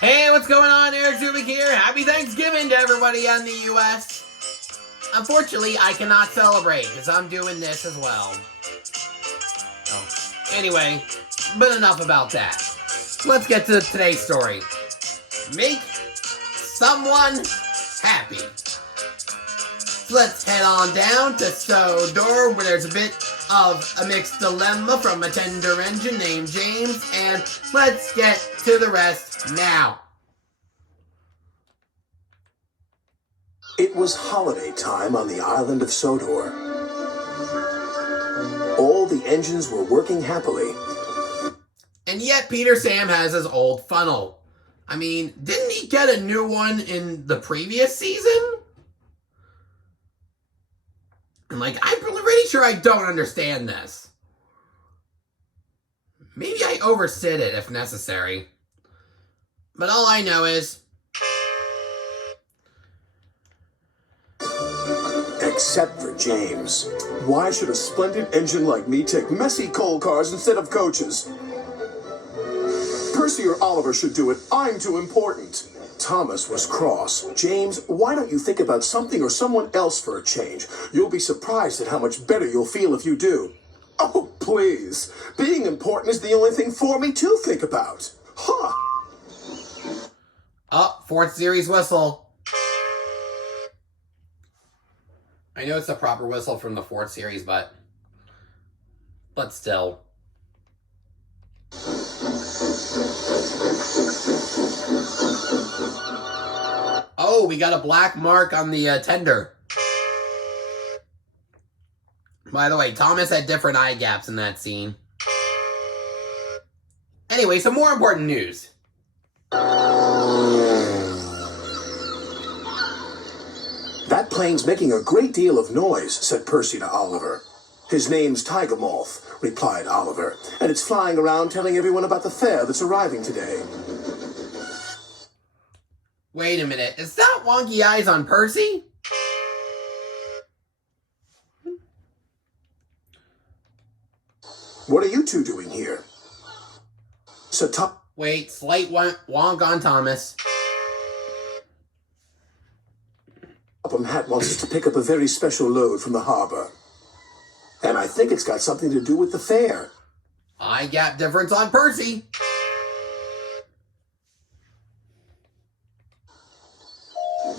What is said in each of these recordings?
Hey, what's going on? Eric Zubik here. Happy Thanksgiving to everybody in the U.S. Unfortunately, I cannot celebrate because I'm doing this as well. Oh. Anyway, but enough about that. Let's get to today's story. Make someone happy. So let's head on down to Sodor, where there's a bit of a mixed dilemma from a tender engine named James, and let's get to the rest now. It was holiday time on the island of Sodor. All the engines were working happily. And yet Peter Sam has his old funnel. I mean, didn't he get a new one in the previous season? And I'm pretty sure I don't understand this. Maybe I oversit it if necessary. But all I know is... Except for James. Why should a splendid engine like me take messy coal cars instead of coaches? Percy or Oliver should do it. I'm too important. Thomas was cross. James, why don't you think about something or someone else for a change? You'll be surprised at how much better you'll feel if you do. Oh, please. Being important is the only thing for me to think about. Huh. Oh, 4th series whistle. I know it's the proper whistle from the 4th series, but still. Oh, we got a black mark on the tender. By the way, Thomas had different eye gaps in that scene. Anyway, some more important news. That plane's making a great deal of noise, said Percy to Oliver. His name's Tiger Moth, replied Oliver, and it's flying around telling everyone about the fair that's arriving today. Wait a minute, is that wonky eyes on Percy? What are you two doing here? Said Tom. Wait, slight wonk on Thomas. Topham Hatt wants us to pick up a very special load from the harbor. And I think it's got something to do with the fair. Eye gap difference on Percy.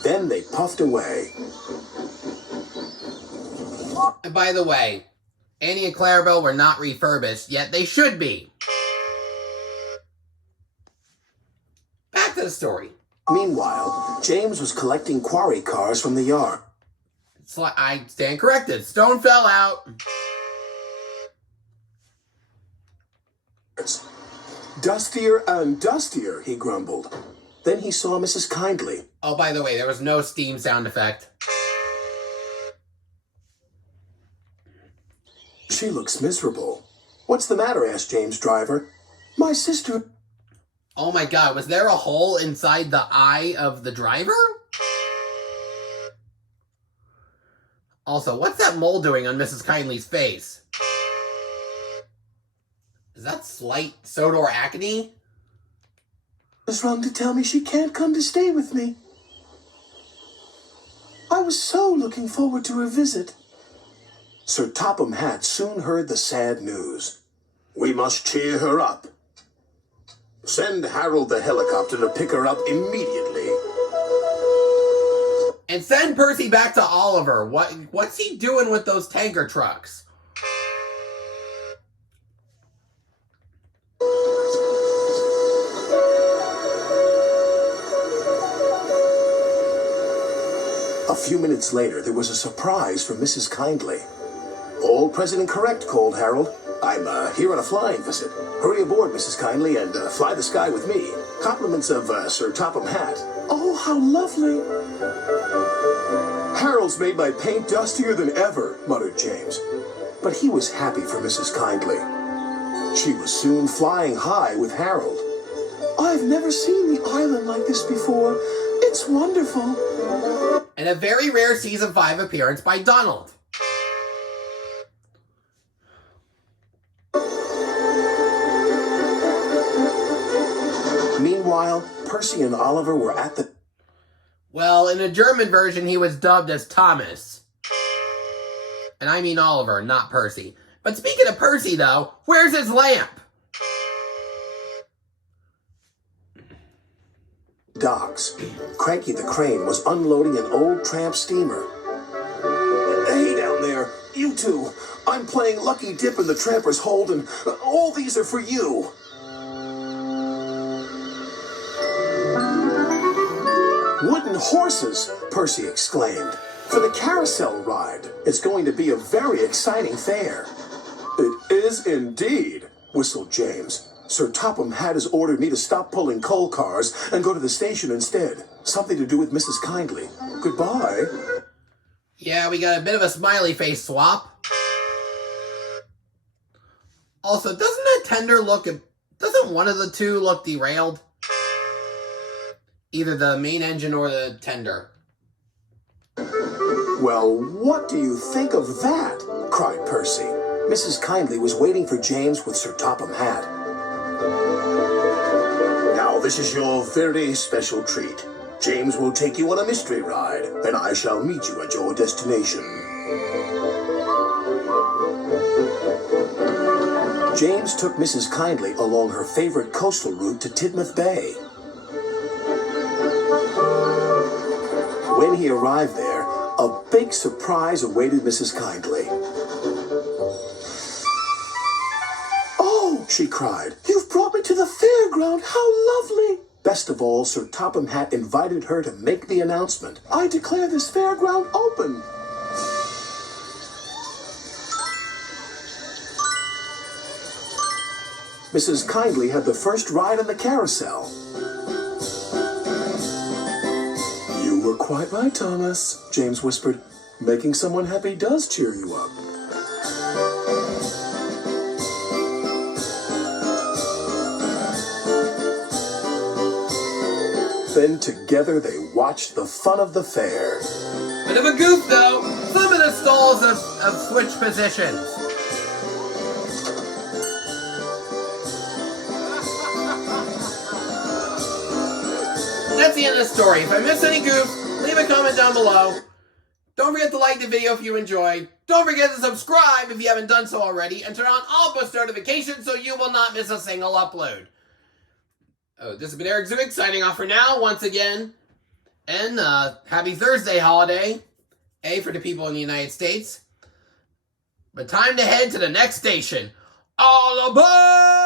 Then they puffed away. And by the way, Annie and Clarabelle were not refurbished, yet they should be. Back to the story. Meanwhile, James was collecting quarry cars from the yard. I stand corrected. Stone fell out. Dustier and dustier, he grumbled. Then he saw Mrs. Kindley. Oh, by the way, there was no steam sound effect. She looks miserable. What's the matter? Asked James' driver. My sister... Oh my god, was there a hole inside the eye of the driver? Also, what's that mole doing on Mrs. Kindley's face? Is that slight Sodor acne? Was wrong to tell me she can't come to stay with me. I was so looking forward to her visit. Sir Topham Hatt soon heard the sad news. We must cheer her up. Send Harold the helicopter to pick her up immediately. And send Percy back to Oliver. What's he doing with those tanker trucks? A few minutes later, there was a surprise for Mrs. Kindley. All present and correct, called Harold. I'm here on a flying visit. Hurry aboard, Mrs. Kindley, and fly the sky with me. Compliments of Sir Topham Hatt. Oh, how lovely. Harold's made my paint dustier than ever, muttered James. But he was happy for Mrs. Kindley. She was soon flying high with Harold. I've never seen the island like this before. It's wonderful. And a very rare Season 5 appearance by Donald. Meanwhile, Percy and Oliver were at the... Well, in the German version, he was dubbed as Thomas. And I mean Oliver, not Percy. But speaking of Percy, though, where's his lamp? docks. Cranky the Crane was unloading an old tramp steamer. Hey down there, you two. I'm playing Lucky Dip in the Tramper's Hold, and all these are for you. Wooden horses, Percy exclaimed. For the carousel ride. It's going to be a very exciting fair. It is indeed, whistled James. Sir Topham Hatt has ordered me to stop pulling coal cars and go to the station instead. Something to do with Mrs. Kindley. Goodbye. Yeah, we got a bit of a smiley face swap. Also, doesn't that tender look... Doesn't one of the two look derailed? Either the main engine or the tender. Well, what do you think of that? Cried Percy. Mrs. Kindley was waiting for James with Sir Topham Hatt. Now this is your very special treat. James will take you on a mystery ride, and I shall meet you at your destination. James took Mrs. Kindley along her favorite coastal route to Tidmouth Bay. When he arrived there, a big surprise awaited Mrs. Kindley. "Oh," she cried, "you've brought me to the fairground! How lovely!" Best of all, Sir Topham Hatt invited her to make the announcement. "I declare this fairground open." Mrs. Kindley had the first ride on the carousel. "You were quite right, Thomas," James whispered. "Making someone happy does cheer you up." Then together they watched the fun of the fair. Bit of a goof, though. Some of the stalls have switched positions. That's the end of the story. If I missed any goofs, leave a comment down below. Don't forget to like the video if you enjoyed. Don't forget to subscribe if you haven't done so already. And turn on all post notifications so you will not miss a single upload. Oh, this has been Eric Zwick signing off for now once again. And happy Thursday holiday. For the people in the United States. But time to head to the next station. All aboard!